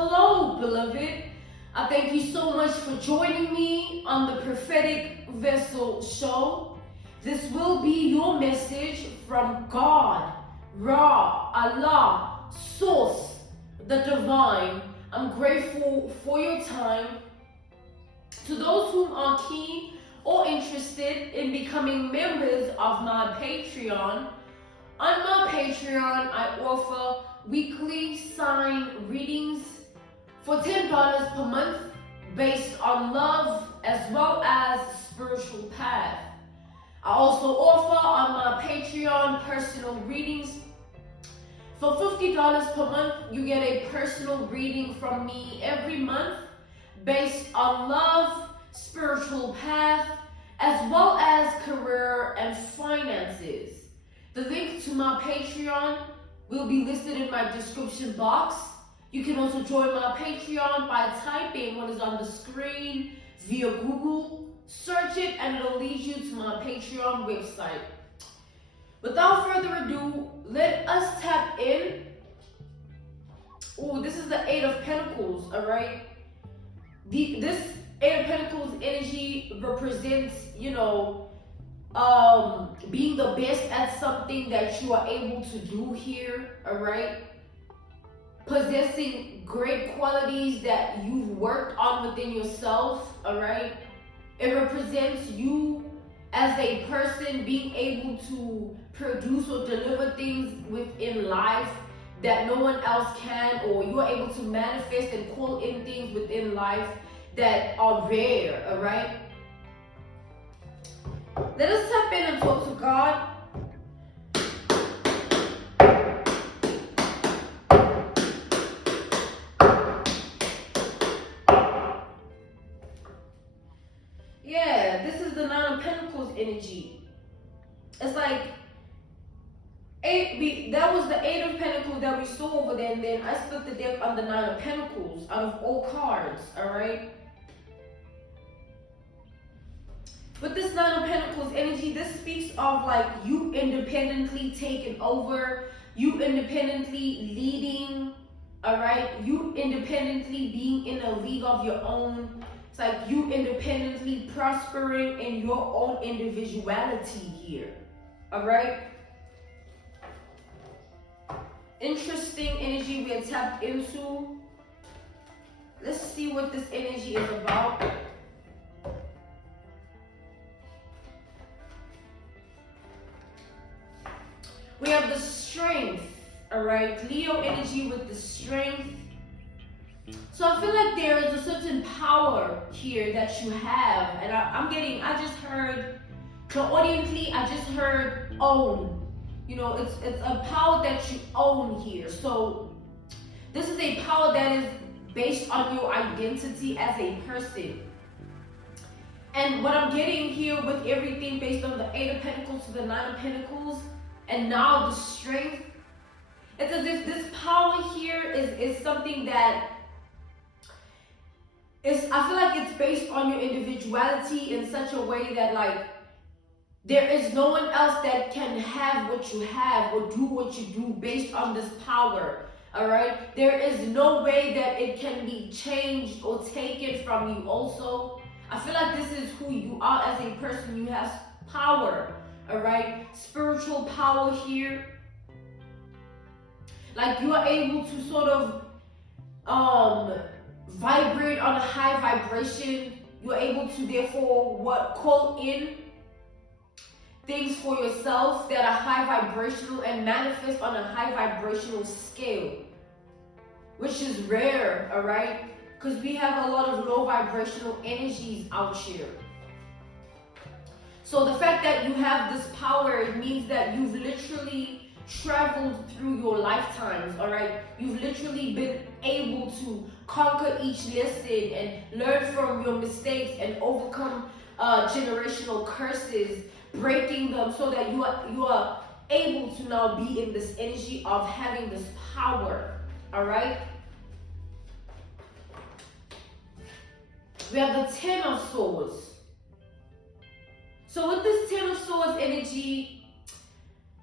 Hello, beloved. I thank you so much for joining me on the Prophetic Vessel Show. This will be your message from God, Ra, Allah, Source, the Divine. I'm grateful for your time. To those who are keen or interested in becoming members of my Patreon, on my Patreon, I offer weekly sign readings for $10 per month based on love as well as spiritual path. I also offer on my Patreon personal readings. For $50 per month, you get a personal reading from me every month based on love, spiritual path, as well as career and finances. The link to my Patreon will be listed in my description box. You can also join my Patreon by typing what is on the screen via Google. Search it and it'll lead you to my Patreon website. Without further ado, let us tap in. Oh, this is the Eight of Pentacles, all right? This Eight of Pentacles energy represents, being the best at something that you are able to do here, all right? Possessing great qualities that you've worked on within yourself, all right? It represents you as a person being able to produce or deliver things within life that no one else can, or you're able to manifest and call in things within life that are rare, all right? Let us tap in and talk to God. Yeah, this is the Nine of Pentacles energy. It's like that was the Eight of Pentacles that we saw over there, and then I split the deck on the Nine of Pentacles out of all cards, all right? With this Nine of Pentacles energy, this speaks of like you independently taking over, you independently leading, all right? You independently being in a league of your own. It's like you independently prospering in your own individuality here, all right? Interesting energy we are tapped into. Let's see what this energy is about. We have the Strength, all right? Leo energy with the Strength. So I feel like there is a certain power here that you have, and I just heard, clairaudiently, I just heard own. It's a power that you own here. So this is a power that is based on your identity as a person. And what I'm getting here with everything based on the Eight of Pentacles to the Nine of Pentacles, and now the Strength, it's as if this power here is something that I feel like it's based on your individuality in such a way that like there is no one else that can have what you have or do what you do based on this power, all right? There is no way that it can be changed or taken from you also. I feel like this is who you are as a person. You have power, all right? Spiritual power here. Like you are able to sort of vibrate on a high vibration. You're able to therefore call in things for yourself that are high vibrational and manifest on a high vibrational scale, which is rare, all right? Because we have a lot of low vibrational energies out here. So the fact that you have this power, it means that you've literally traveled through your lifetimes, all right? You've literally been able to conquer each lesson and learn from your mistakes and overcome generational curses, breaking them so that you are able to now be in this energy of having this power, all right? We have the Ten of Swords. So with this Ten of Swords energy,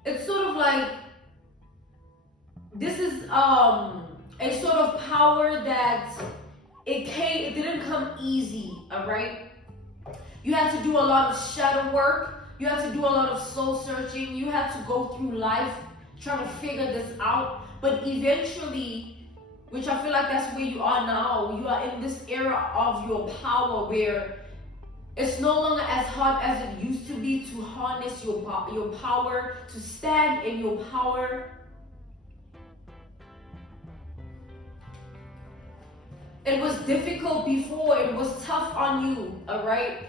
it's sort of like, this is a sort of power that it didn't come easy, all right? You had to do a lot of shadow work. You had to do a lot of soul searching. You had to go through life trying to figure this out. But eventually, which I feel like that's where you are now, you are in this era of your power where it's no longer as hard as it used to be to harness your power, to stand in your power. It was difficult before, it was tough on you, all right?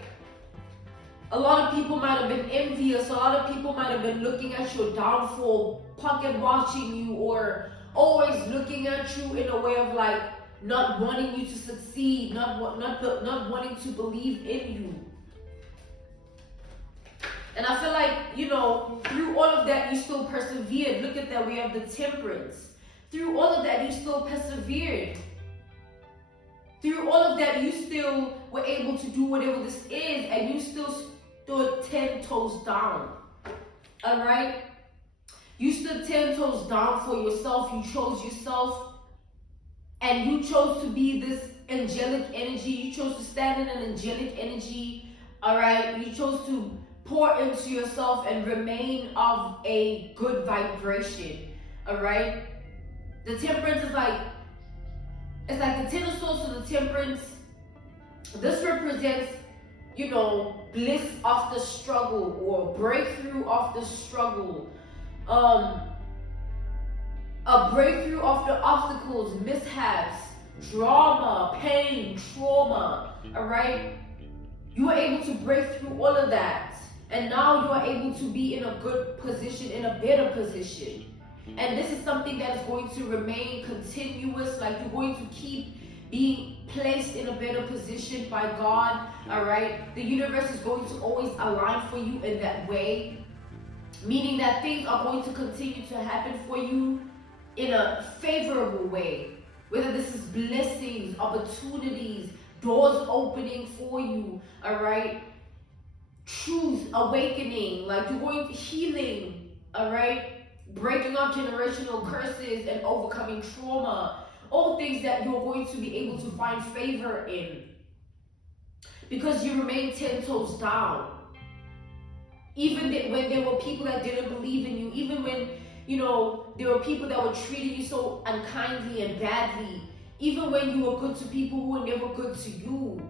A lot of people might have been envious, a lot of people might have been looking at your downfall, pocket watching you, or always looking at you in a way of like not wanting you to succeed, not wanting to believe in you. And I feel like, you know, through all of that, you still persevered. Look at that, we have the Temperance. Through all of that, you still persevered. Through all of that, you still were able to do whatever this is, and you still stood 10 toes down. All right? You stood 10 toes down for yourself. You chose yourself, and you chose to be this angelic energy. You chose to stand in an angelic energy. All right? You chose to pour into yourself and remain of a good vibration. All right? The Temperance is like, it's like the Ten of Swords to the Temperance. This represents, you know, bliss after struggle or breakthrough after struggle. A breakthrough after obstacles, mishaps, drama, pain, trauma. All right? You are able to break through all of that. And now you are able to be in a good position, in a better position. And this is something that is going to remain continuous, like you're going to keep being placed in a better position by God, all right? The universe is going to always align for you in that way, meaning that things are going to continue to happen for you in a favorable way, whether this is blessings, opportunities, doors opening for you, all right? Truth, awakening, like you're going to healing, all right? Breaking up generational curses and overcoming trauma, all things that you're going to be able to find favor in because you remain 10 toes down. Even when there were people that didn't believe in you, even when, you know, there were people that were treating you so unkindly and badly, even when you were good to people who were never good to you,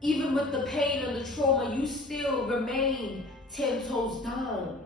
even with the pain and the trauma, you still remain 10 toes down.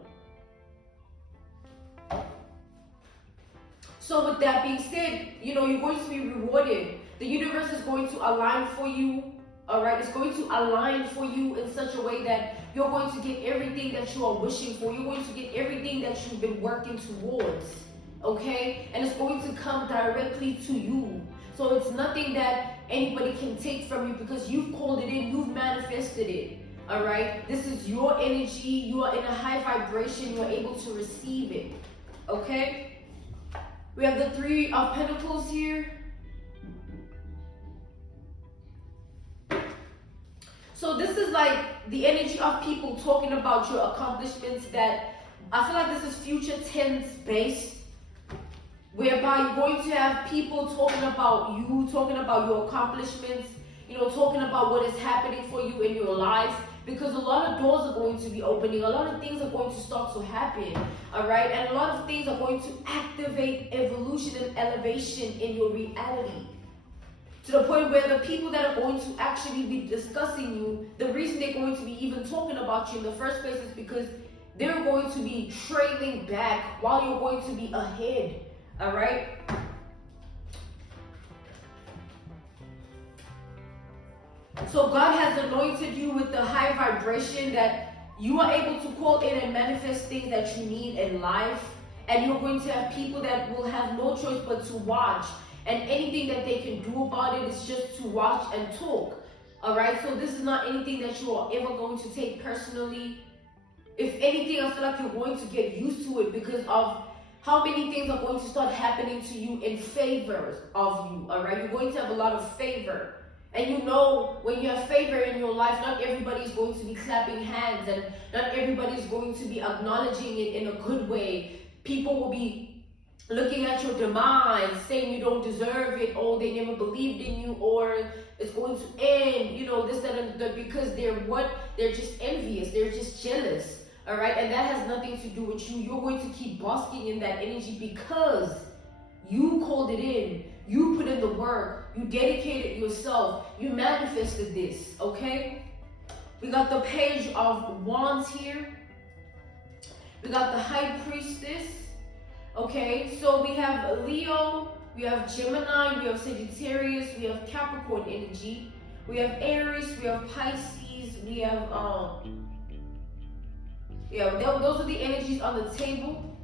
So with that being said, you know, you're going to be rewarded. The universe is going to align for you, all right? It's going to align for you in such a way that you're going to get everything that you are wishing for. You're going to get everything that you've been working towards, okay? And it's going to come directly to you. So it's nothing that anybody can take from you because you've called it in, you've manifested it, all right? This is your energy. You are in a high vibration. You're able to receive it, okay? We have the Three of Pentacles here. So this is like the energy of people talking about your accomplishments that I feel like this is future tense based, whereby you're going to have people talking about you, talking about your accomplishments, you know, talking about what is happening for you in your life. Because a lot of doors are going to be opening, a lot of things are going to start to happen, all right? And a lot of things are going to activate evolution and elevation in your reality. To the point where the people that are going to actually be discussing you, the reason they're going to be even talking about you in the first place is because they're going to be trailing back while you're going to be ahead, all right? So God has anointed you with the high vibration that you are able to call in and manifest things that you need in life. And you're going to have people that will have no choice but to watch. And anything that they can do about it is just to watch and talk. All right? So this is not anything that you are ever going to take personally. If anything, I feel like you're going to get used to it because of how many things are going to start happening to you in favor of you. All right? You're going to have a lot of favor. And you know, when you have favor in your life, not everybody is going to be clapping hands and not everybody is going to be acknowledging it in a good way. People will be looking at your demise, saying you don't deserve it, or they never believed in you, or it's going to end, this, that, and that, because they're just envious, they're just jealous, all right? And that has nothing to do with you. You're going to keep basking in that energy because you called it in, you put in the work, you dedicated yourself, you manifested this, okay? We got the Page of Wands here. We got the High Priestess. Okay, so we have Leo, we have Gemini, we have Sagittarius, we have Capricorn energy, we have Aries, we have Pisces, we have those are the energies on the table.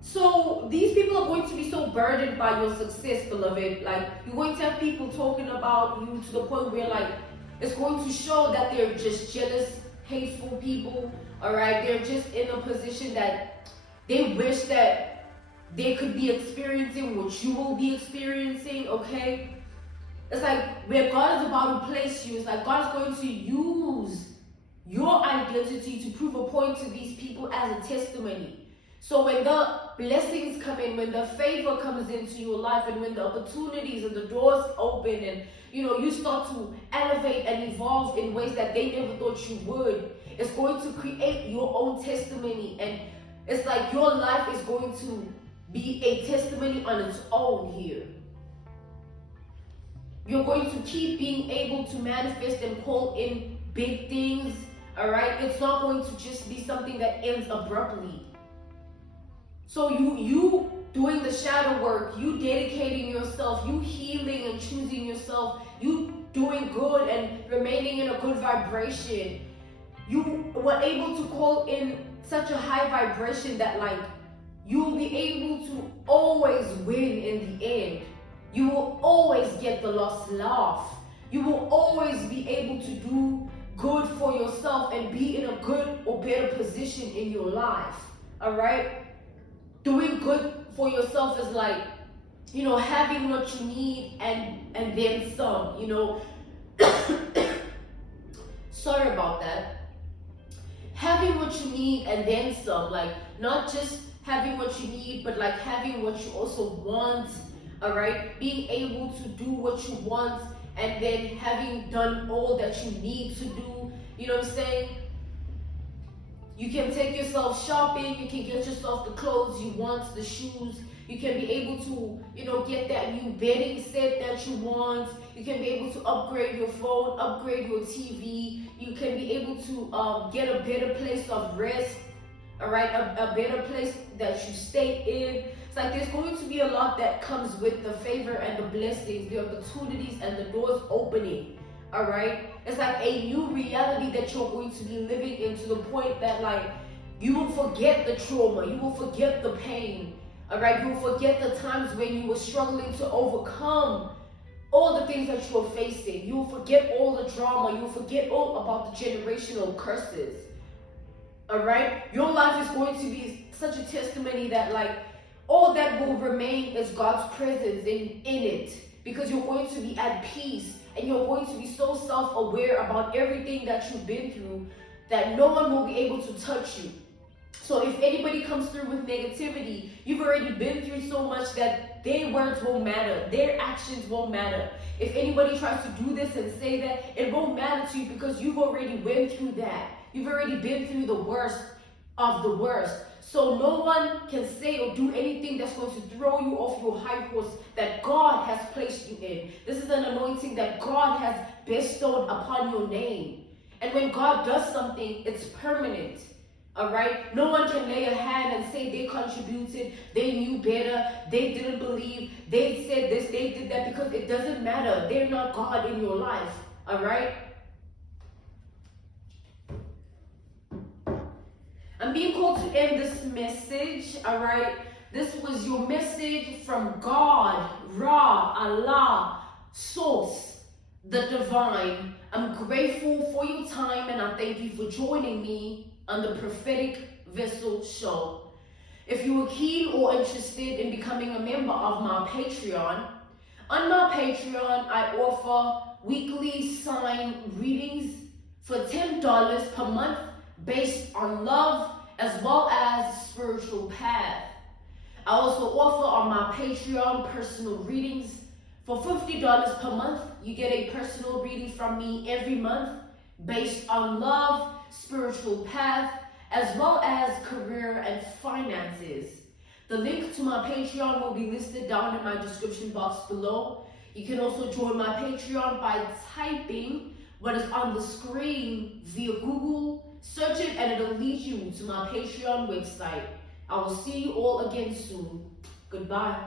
So these people are going to be so burdened by your success, beloved. Like, you're going to have people talking about you to the point where, like, it's going to show that they're just jealous, hateful people. All right, they're just in a position that they wish that they could be experiencing what you will be experiencing, okay? It's like where God is about to place you, it's like God is going to use your identity to prove a point to these people as a testimony. So when the blessings come in, when the favor comes into your life, and when the opportunities and the doors open, and you start to elevate and evolve in ways that they never thought you would, it's going to create your own testimony. And it's like your life is going to be a testimony on its own here. You're going to keep being able to manifest and call in big things, all right? It's not going to just be something that ends abruptly. So you doing the shadow work, you dedicating yourself, you healing and choosing yourself, you doing good and remaining in a good vibration. You were able to call in such a high vibration that, like, you will be able to always win in the end. You will always get the last laugh. You will always be able to do good for yourself and be in a good or better position in your life, all right? Doing good for yourself is like, having what you need and then some, Sorry about that. Having what you need and then some, like, not just having what you need, but like having what you also want, all right? Being able to do what you want and then having done all that you need to do, you know what I'm saying? You can take yourself shopping, you can get yourself the clothes you want, the shoes, you can be able to, get that new bedding set that you want, you can be able to upgrade your phone, upgrade your TV, you can be able to get a better place of rest, all right, a better place that you stay in. It's like there's going to be a lot that comes with the favor and the blessings, the opportunities and the doors opening. All right, it's like a new reality that you're going to be living in, to the point that, like, you will forget the trauma, you will forget the pain, all right? You will forget the times when you were struggling to overcome all the things that you were facing. You will forget all the drama, you will forget all about the generational curses, all right? Your life is going to be such a testimony that, like, all that will remain is God's presence in it, because you're going to be at peace. And you're going to be so self-aware about everything that you've been through that no one will be able to touch you. So if anybody comes through with negativity, you've already been through so much that their words won't matter. Their actions won't matter. If anybody tries to do this and say that, it won't matter to you, because you've already went through that. You've already been through the worst of the worst. So no one can say or do anything that's going to throw you off your high horse that God has placed you in. This is an anointing that God has bestowed upon your name. And when God does something, it's permanent. All right? No one can lay a hand and say they contributed, they knew better, they didn't believe, they said this, they did that, because it doesn't matter. They're not God in your life. All right? I'm being called to end this message, all right? This was your message from God, Ra, Allah, Source, the Divine. I'm grateful for your time, and I thank you for joining me on the Prophetic Vessel Show. If you are keen or interested in becoming a member of my Patreon, on my Patreon, I offer weekly sign readings for $10 per month, based on love as well as spiritual path. I also offer on my Patreon personal readings. For $50 per month, you get a personal reading from me every month based on love, spiritual path, as well as career and finances. The link to my Patreon will be listed down in my description box below. You can also join my Patreon by typing what is on the screen via Google. Search it and it'll lead you to my Patreon website. I will see you all again soon. Goodbye.